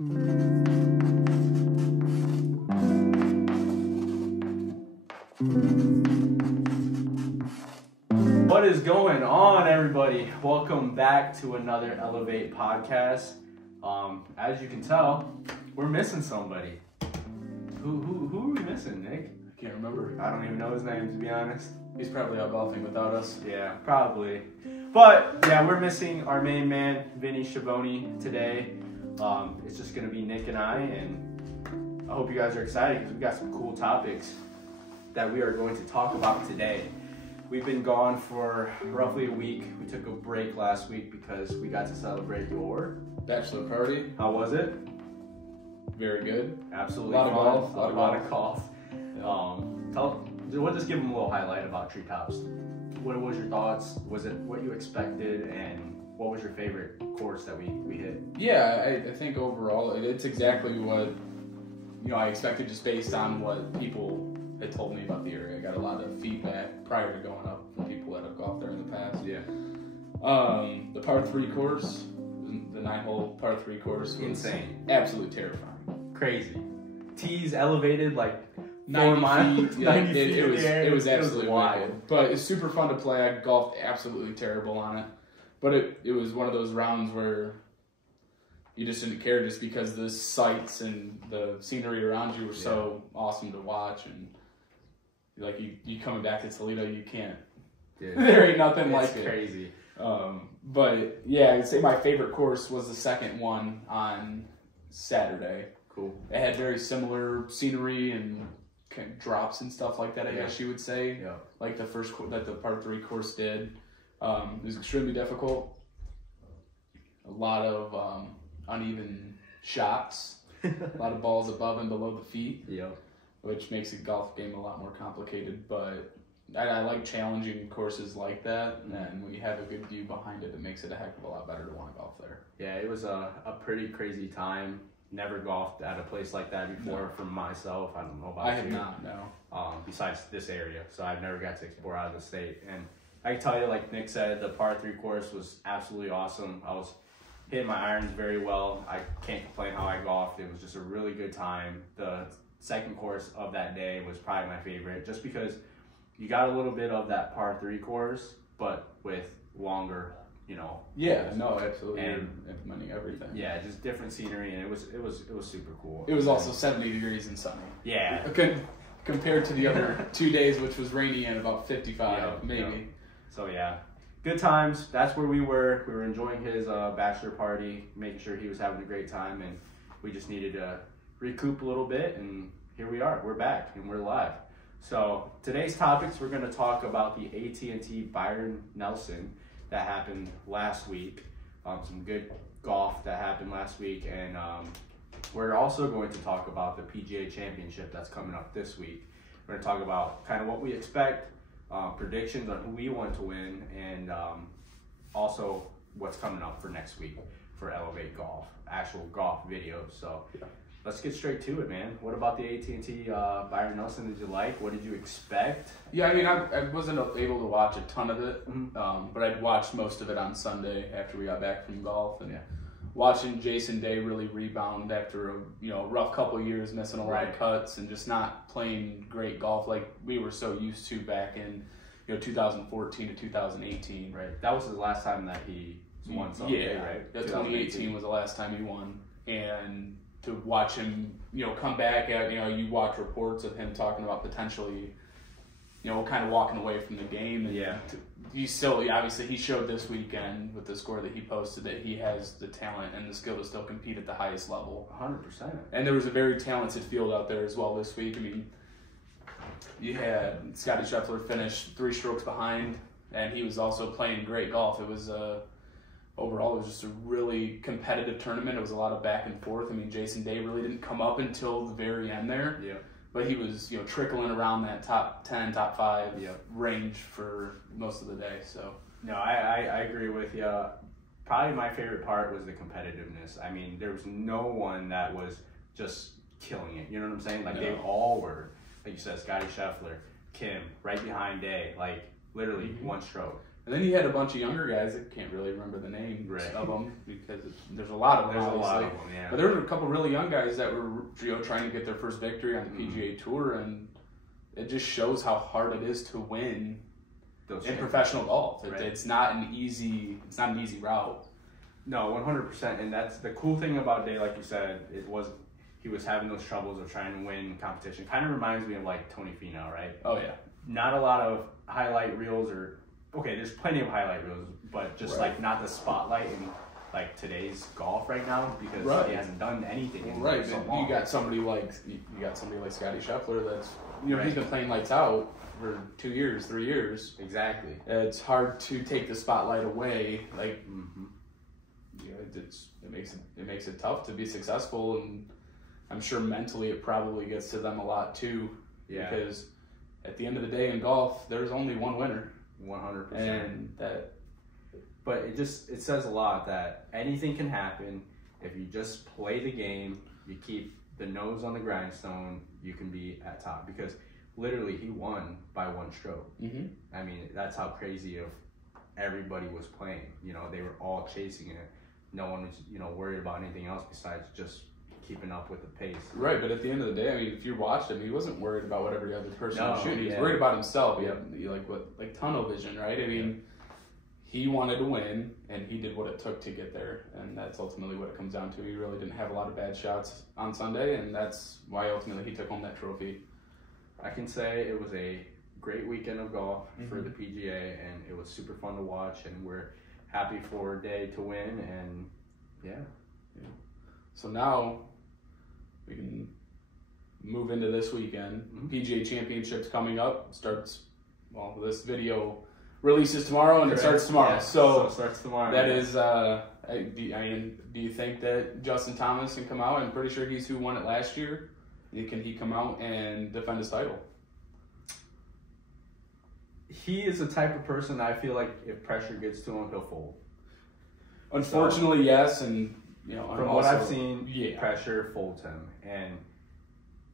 What is going on, everybody? Welcome back to another Elevate podcast. As you can tell, we're missing somebody. Who are we missing, Nick? I can't remember. I don't even know his name, to be honest. He's probably out golfing without us. Yeah, probably. But yeah, we're missing our main man, Vinnie today. It's just gonna be Nick and I, and I hope you guys are excited because we got some cool topics that we are going to talk about today. We've been gone for roughly a week. We took a break last week because we got to celebrate your Bachelor party. How was it? Very good. Absolutely. A lot of fun. golf. A lot of golf. We'll just give them a little highlight about Treetops. What was your thoughts? Was it what you expected? And what was your favorite course that we hit? Yeah, I think overall it's exactly what I expected, just based on what people had told me about the area. I got a lot of feedback prior to going up from people that have golfed there in the past. Yeah. The par 3 course, the 9-hole par 3 course, was insane. Absolutely terrifying. Crazy. Tees elevated like 90 feet. Yeah, 90 feet it was absolutely wild. wicked. But it's super fun to play. I golfed absolutely terrible on it. But it was one of those rounds where you just didn't care, just because the sights and the scenery around you were so awesome to watch. And like you coming back to Toledo, you can't. Dude, there ain't nothing like it. It's crazy. But yeah, I'd say my favorite course was the second one on Saturday. Cool. It had very similar scenery and kind of drops and stuff like that, I guess you would say. Yeah. Like the first that the par 3 course did. It was extremely difficult. A lot of uneven shots. A lot of balls above and below the feet. Yeah. Which makes the golf game a lot more complicated. But I like challenging courses like that. And when you have a good view behind it, it makes it a heck of a lot better to want to golf there. Yeah, it was a pretty crazy time. Never golfed at a place like that before for myself. I don't know about you. I have not, no. Besides this area. So I've never got to explore out of the state. And I can tell you, like Nick said, the par 3 course was absolutely awesome. I was hitting my irons very well. I can't complain how I golfed. It was just a really good time. The second course of that day was probably my favorite, just because you got a little bit of that par 3 course, but with longer, Yeah, no, absolutely. And implementing everything. Yeah, just different scenery, and it was super cool. It was also 70 degrees and sunny. Yeah. Compared to the other 2 days, which was rainy and about 55, maybe. Yeah. So yeah, good times. That's where we were. We were enjoying his bachelor party, making sure he was having a great time, and we just needed to recoup a little bit, and here we are. We're back, and we're live. So today's topics, we're going to talk about the AT&T Byron Nelson that happened last week. Some good golf that happened last week, and we're also going to talk about the PGA Championship that's coming up this week. We're going to talk about kind of what we expect, predictions on who we want to win, and also what's coming up for next week for Elevate Golf, actual golf videos. So let's get straight to it, man. What about the AT&T Byron Nelson? Did you like? What did you expect? Yeah, I mean, I wasn't able to watch a ton of it, but I'd watched most of it on Sunday after we got back from golf, and watching Jason Day really rebound after a rough couple of years, missing a lot of cuts and just not playing great golf like we were so used to back in 2014 to 2018. Right. That was the last time that he won something. Yeah, right. 2018 was the last time he won, and to watch him, come back at, you watch reports of him talking about potentially, kind of walking away from the game. And he still, obviously, he showed this weekend with the score that he posted that he has the talent and the skill to still compete at the highest level. 100%. And there was a very talented field out there as well this week. I mean, you had Scotty Scheffler finish 3 strokes behind, and he was also playing great golf. It was overall, it was just a really competitive tournament. It was a lot of back and forth. I mean, Jason Day really didn't come up until the very end there. Yeah. But he was, trickling around that top 10, top 5 range for most of the day. So no, I agree with you. Probably my favorite part was the competitiveness. I mean, there was no one that was just killing it. You know what I'm saying? Like they all were. Like you said, Scotty Scheffler, Kim, right behind Day, like literally one stroke. And then you had a bunch of younger guys that can't really remember the names Right. of them because there's a lot of them. There's obviously. a lot of them, yeah. But there were a couple really young guys that were trying to get their first victory on the PGA Tour, and it just shows how hard it is to win in professional golf. Right. It's not an easy route. No, 100%. And that's the cool thing about Day, like you said, he was having those troubles of trying to win competition. Kind of reminds me of like Tony Finau, right? Oh yeah. Not a lot of highlight reels there's plenty of highlight reels, but just Right. like not the spotlight in like today's golf right now because Right. he hasn't done anything. In Right, so but long. you got somebody like Scotty Scheffler that's Right. he's been playing lights out for 2 years, 3 years. Exactly. It's hard to take the spotlight away. Like it makes it tough to be successful, and I'm sure mentally it probably gets to them a lot too. Yeah. Because at the end of the day in golf, there's only one winner. 100%. And that. But it says a lot that anything can happen if you just play the game. You keep the nose on the grindstone. You can be at top because literally he won by 1 stroke. Mm-hmm. I mean, that's how crazy of everybody was playing. You know, they were all chasing it. No one was, worried about anything else besides just keeping up with the pace. Right, but at the end of the day, I mean, if you watched him, he wasn't worried about what every other person was shooting. He was worried about himself. He had like tunnel vision, right? I mean, he wanted to win, and he did what it took to get there, and that's ultimately what it comes down to. He really didn't have a lot of bad shots on Sunday, and that's why ultimately he took home that trophy. I can say it was a great weekend of golf for the PGA, and it was super fun to watch, and we're happy for Day to win, and yeah. So now we can move into this weekend. PGA Championship's coming up. This video releases tomorrow, and it starts tomorrow. Yeah, so it starts tomorrow. That is, do you think that Justin Thomas can come out? I'm pretty sure he's who won it last year. Can he come out and defend his title? He is the type of person I feel like if pressure gets to him, he'll fold. Unfortunately, yes, and from what I've seen, pressure folds him. And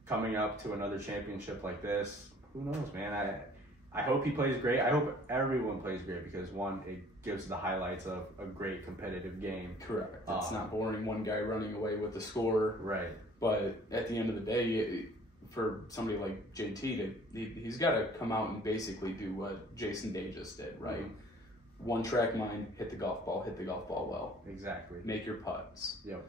coming up to another championship like this, who knows, man? I hope he plays great. I hope everyone plays great because one, it gives the highlights of a great competitive game. Correct. It's not boring. One guy running away with the score. Right. But at the end of the day, for somebody like JT, he's got to come out and basically do what Jason Day just did, right? One track mind, hit the golf ball well. Exactly. Make your putts. Yep.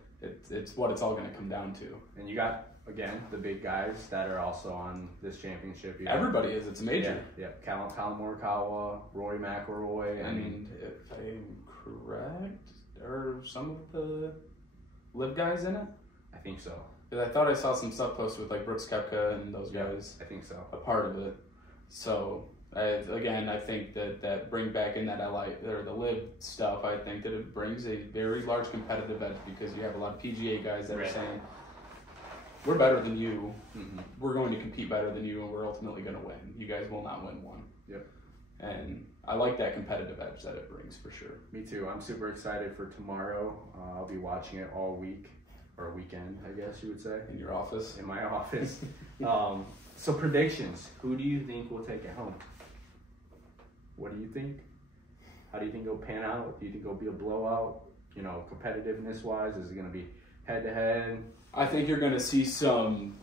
It's what it's all going to come down to. And you got, again, the big guys that are also on this championship. Everybody is. It's a major. Yeah. Colin Morikawa, Rory McIlroy. And if I'm correct, are some of the live guys in it? I think so. Because I thought I saw some stuff posted with like Brooks Koepka and those guys. I think so. A part of it. So I think that bring back in that the live stuff. I think that it brings a very large competitive edge because you have a lot of PGA guys that are saying, "We're better than you. We're going to compete better than you, and we're ultimately going to win. You guys will not win one." Yep. And I like that competitive edge that it brings for sure. Me too. I'm super excited for tomorrow. I'll be watching it all week. Or weekend, I guess you would say. In your office? In my office. So predictions. Who do you think will take it home? What do you think? How do you think it'll pan out? Do you think it'll be a blowout? Competitiveness-wise, is it going to be head-to-head? I think you're going to see some,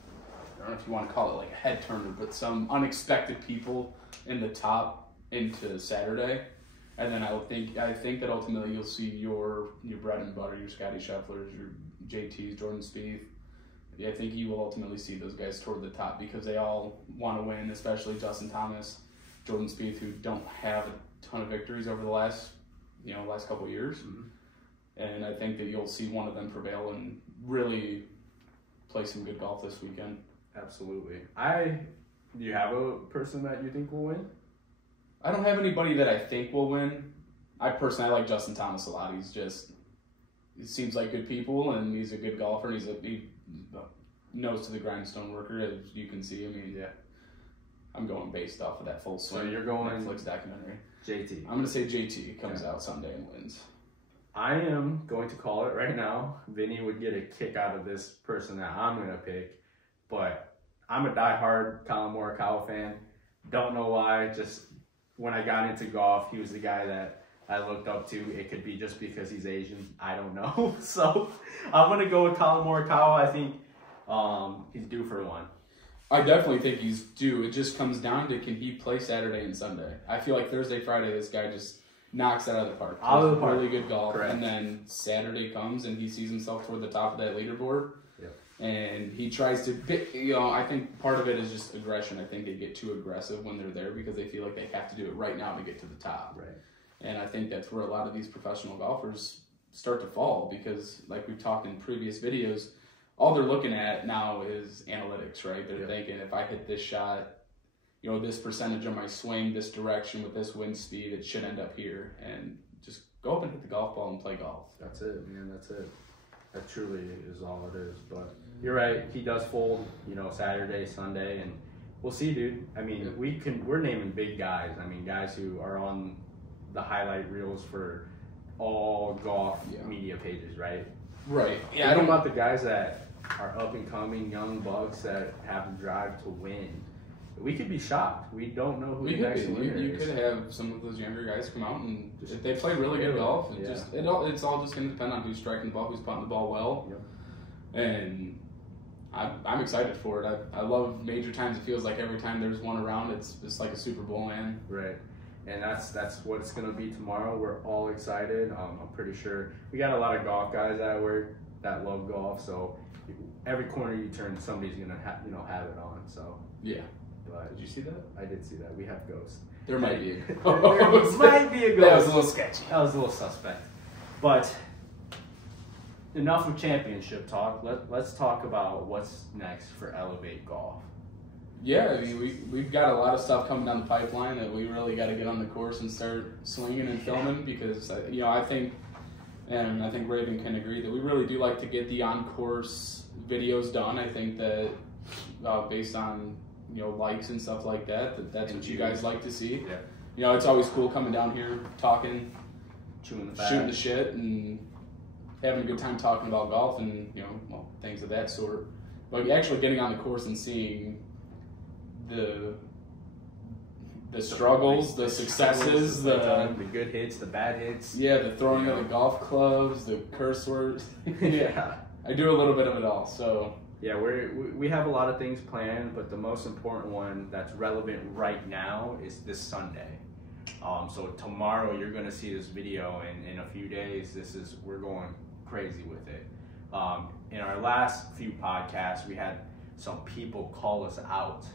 I don't know if you want to call it like a head turner, but some unexpected people in the top into Saturday. And then I think that ultimately you'll see your bread and butter, your Scotty Schefflers, your JTs, Jordan Spieth. I think you will ultimately see those guys toward the top because they all want to win, especially Justin Thomas, Jordan Spieth, who don't have a ton of victories over the last couple of years. And I think that you'll see one of them prevail and really play some good golf this weekend. Absolutely. Do you have a person that you think will win? I don't have anybody that I think will win. I like Justin Thomas a lot. He seems like good people, and he's a good golfer. And he nose to the grindstone worker, as you can see. I mean, I'm going based off of that full swing. So you're going Netflix documentary. JT. I'm going to say JT comes out Sunday and wins. I am going to call it right now. Vinny would get a kick out of this person that I'm going to pick, but I'm a diehard Colin Morikawa fan. Don't know why. Just when I got into golf, he was the guy that I looked up to. It could be just because he's Asian. I don't know. So I'm going to go with Colin Morikawa. I think he's due for one. I definitely think he's due. It just comes down to, can he play Saturday and Sunday? I feel like Thursday, Friday, this guy just knocks it out of the park. Out of the park. Really good golf. Correct. And then Saturday comes and he sees himself toward the top of that leaderboard. Yep. And he tries to pick, I think part of it is just aggression. I think they get too aggressive when they're there because they feel like they have to do it right now to get to the top. Right. And I think that's where a lot of these professional golfers start to fall because, like we've talked in previous videos, all they're looking at now is analytics, right? They're thinking, if I hit this shot, this percentage on my swing, this direction with this wind speed, it should end up here. And just go up and hit the golf ball and play golf. That's it, man. That's it. That truly is all it is. But you're right. He does fold, Saturday, Sunday, and we'll see, dude. I mean, we're naming big guys. I mean, guys who are on the highlight reels for all golf media pages, right? Right. Yeah. I don't about the guys that are up and coming young bucks that have the drive to win. We could be shocked. We don't know who the next winner is. You could have some of those younger guys come out and they play really good golf. It's all just going to depend on who's striking the ball, who's putting the ball well. Yep. And I'm excited for it. I love major times. It feels like every time there's one around, it's like a Super Bowl, man. Right. And that's what it's going to be tomorrow. We're all excited. I'm pretty sure we got a lot of golf guys at work that love golf. So every corner you turn, somebody's going to have it on. So yeah. But did you see that? I did see that. We have ghosts. There might be a ghost. There might be a ghost. That was a little sketchy. That was a little suspect. But enough of championship talk. Let's talk about what's next for Elevate Golf. Yeah, I mean, we've got a lot of stuff coming down the pipeline that we really got to get on the course and start swinging and filming because, I think, and I think Raven can agree, that we really do like to get the on-course videos done. I think that based on, likes and stuff like that, that's what you guys like to see. Yeah. It's always cool coming down here, talking, shooting the shit, and having a good time talking about golf and, things of that sort. But actually getting on the course and seeing the struggles, the successes, the good hits, the bad hits. Yeah, the throwing of the golf clubs, the curse words. Yeah. I do a little bit of it all, so. Yeah, we have a lot of things planned, but the most important one that's relevant right now is this Sunday. So tomorrow you're going to see this video, and in a few days, we're going crazy with it. In our last few podcasts, we had some people call us out.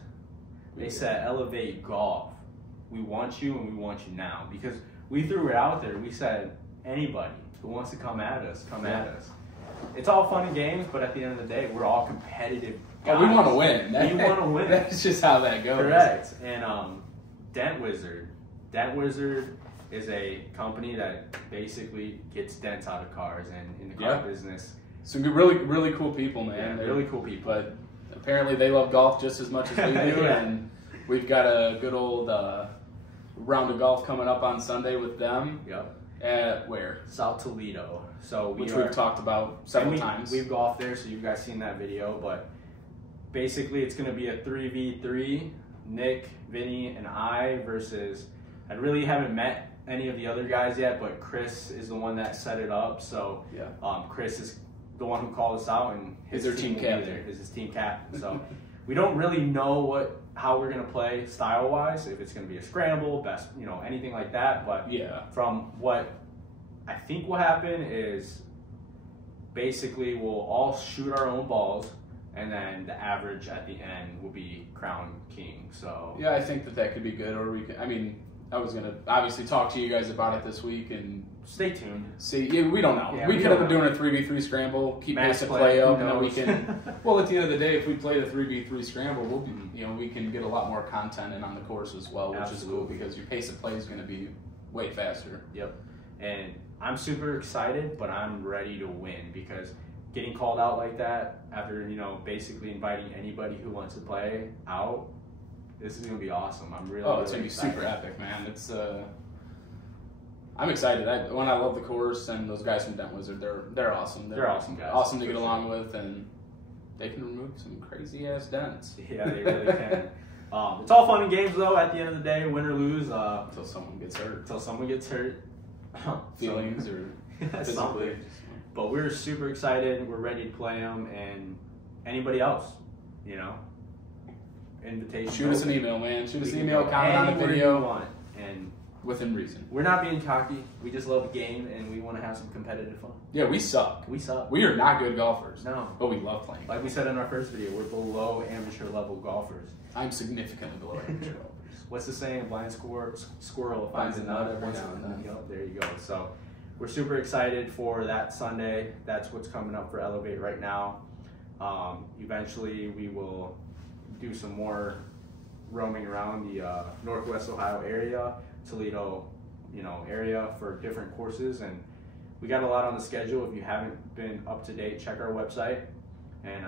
They said, Elevate Golf. We want you, and we want you now. Because we threw it out there. We said, anybody who wants to come at us, come at us. It's all fun and games, but at the end of the day, we're all competitive guys. Oh, we want to win. We want to win. That's just how that goes. Correct. And Dent Wizard is a company that basically gets dents out of cars, and in the car business. Some really, really cool people, man. Yeah, really cool people. But apparently they love golf just as much as we do, and we've got a good old round of golf coming up on Sunday with them. Yep. At where? South Toledo. So we've talked about several times. We've golfed there, so you guys seen that video. But basically, it's going to be a 3v3. Nick, Vinny, and I versus. I really haven't met any of the other guys yet, but Chris is the one that set it up. So Chris is the one who called us out, and his team captain. Is his team captain. So we don't really know how we're going to play style-wise, if it's going to be a scramble, best, anything like that. But from what I think will happen is basically we'll all shoot our own balls, and then the average at the end will be crown king. So yeah, I think that could be good. Or we can. I mean, I was gonna obviously talk to you guys about it this week and stay tuned. See, we don't know. We could have been doing a 3v3 scramble, keep pace of play up, and then we can. Well, at the end of the day, if we play the 3v3 scramble, we'll be, we can get a lot more content in on the course as well, which is cool because your pace of play is going to be way faster. Yep. And I'm super excited, but I'm ready to win because getting called out like that after basically inviting anybody who wants to play out. This is gonna be awesome. I'm really. Oh, it's gonna be super epic, man. It's I'm excited. I love the course, and those guys from Dent Wizard, they're awesome. They're awesome guys. Awesome to get along with, and they can remove some crazy ass dents. Yeah, they really can. It's all fun and games though. At the end of the day, win or lose. Until someone gets hurt. Feelings or physically. But we're super excited. We're ready to play them, and anybody else, invitation. Shoot us an email, man. Shoot us an email. Comment on the video. You want, and within reason. We're not being cocky. We just love the game, and we want to have some competitive fun. Yeah, we suck. We are not good golfers. No. But we love playing. Like we said in our first video, we're below amateur level golfers. I'm significantly below amateur golfers. What's the saying? A blind squirrel finds a nut every now and then. There you go. So we're super excited for that Sunday. That's what's coming up for Elevate right now. Eventually, we will do some more roaming around the Northwest Ohio area, Toledo, area for different courses, and we got a lot on the schedule. If you haven't been up to date, check our website, and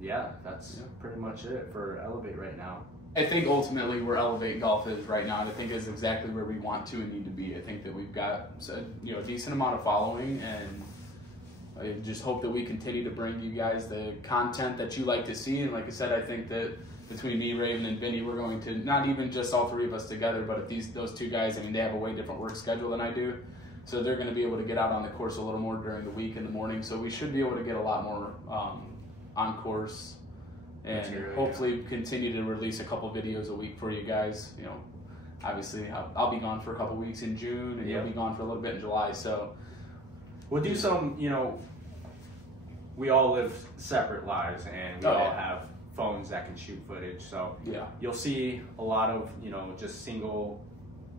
yeah, that's pretty much it for Elevate right now. I think ultimately where Elevate Golf is right now, I think is exactly where we want to and need to be. I think that we've got a decent amount of following, and I just hope that we continue to bring you guys the content that you like to see. And like I said, I think that between me, Raven, and Vinny, we're going to, not even just all three of us together, but if those two guys, they have a way different work schedule than I do. So they're going to be able to get out on the course a little more during the week in the morning. So we should be able to get a lot more on course, and hopefully continue to release a couple videos a week for you guys. Obviously I'll be gone for a couple weeks in June, and you'll be gone for a little bit in July. So we'll do some, we all live separate lives, and we all have phones that can shoot footage. So you'll see a lot of,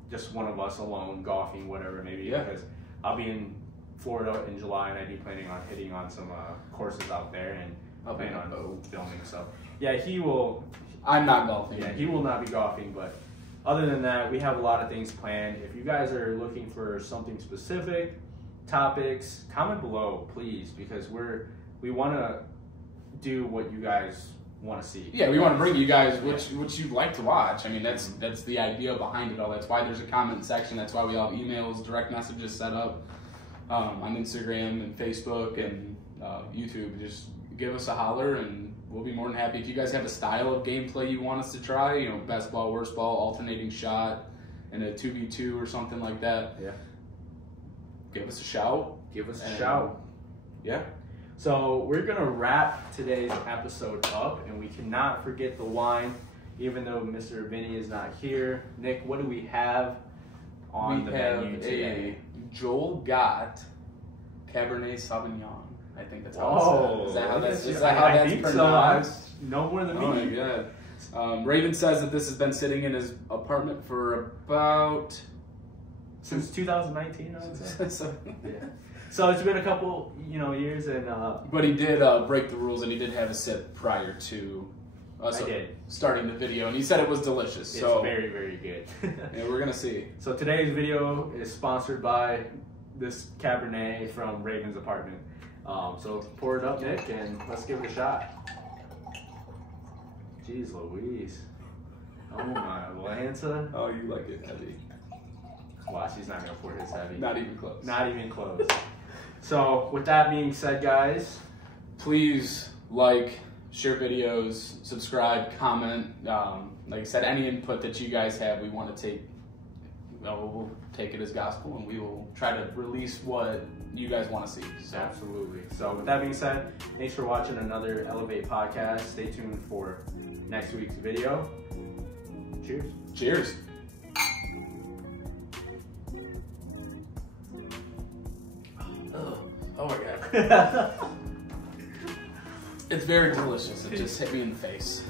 just one of us alone golfing, whatever, maybe, because I'll be in Florida in July, and I'd be planning on hitting on some courses out there, and I'll plan on filming. So he will. I'm not golfing. Yeah, he will not be golfing, but other than that, we have a lot of things planned. If you guys are looking for something specific, topics, comment below, please, because we want to do what you guys want to see. Yeah, we want to bring you guys what you'd like to watch. I mean, that's the idea behind it all. That's why there's a comment section. That's why we have emails, direct messages set up on Instagram and Facebook and YouTube. Just give us a holler, and we'll be more than happy. If you guys have a style of gameplay you want us to try, best ball, worst ball, alternating shot, and a 2v2 or something like that, give us a shout. Yeah. So we're going to wrap today's episode up, and we cannot forget the wine, even though Mr. Vinny is not here. Nick, what do we have on the menu today? Joel Gott Cabernet Sauvignon. I think that's how it's said. Is that how that's pronounced? No more than me. Oh my God. Raven says that this has been sitting in his apartment for about... Since 2019, I would say. So it's been a couple, years, and but he did break the rules, and he did have a sip prior to us starting the video, and he said it was delicious. It's very, very good. Yeah, we're gonna see. So today's video is sponsored by this Cabernet from Raven's apartment. So pour it up, Nick, and let's give it a shot. Jeez Louise. Oh my Atlanta. Oh, you like it heavy. Watch, he's not gonna pour his heavy. Not even close. Not even close. So with that being said, guys, please like, share videos, subscribe, comment. Like I said, any input that you guys have, we want to take. We'll take it as gospel, and we will try to release what you guys want to see. So. Absolutely. So with that being said, thanks for watching another Elevate podcast. Stay tuned for next week's video. Cheers. Cheers. Oh my God. It's very delicious. It just hit me in the face.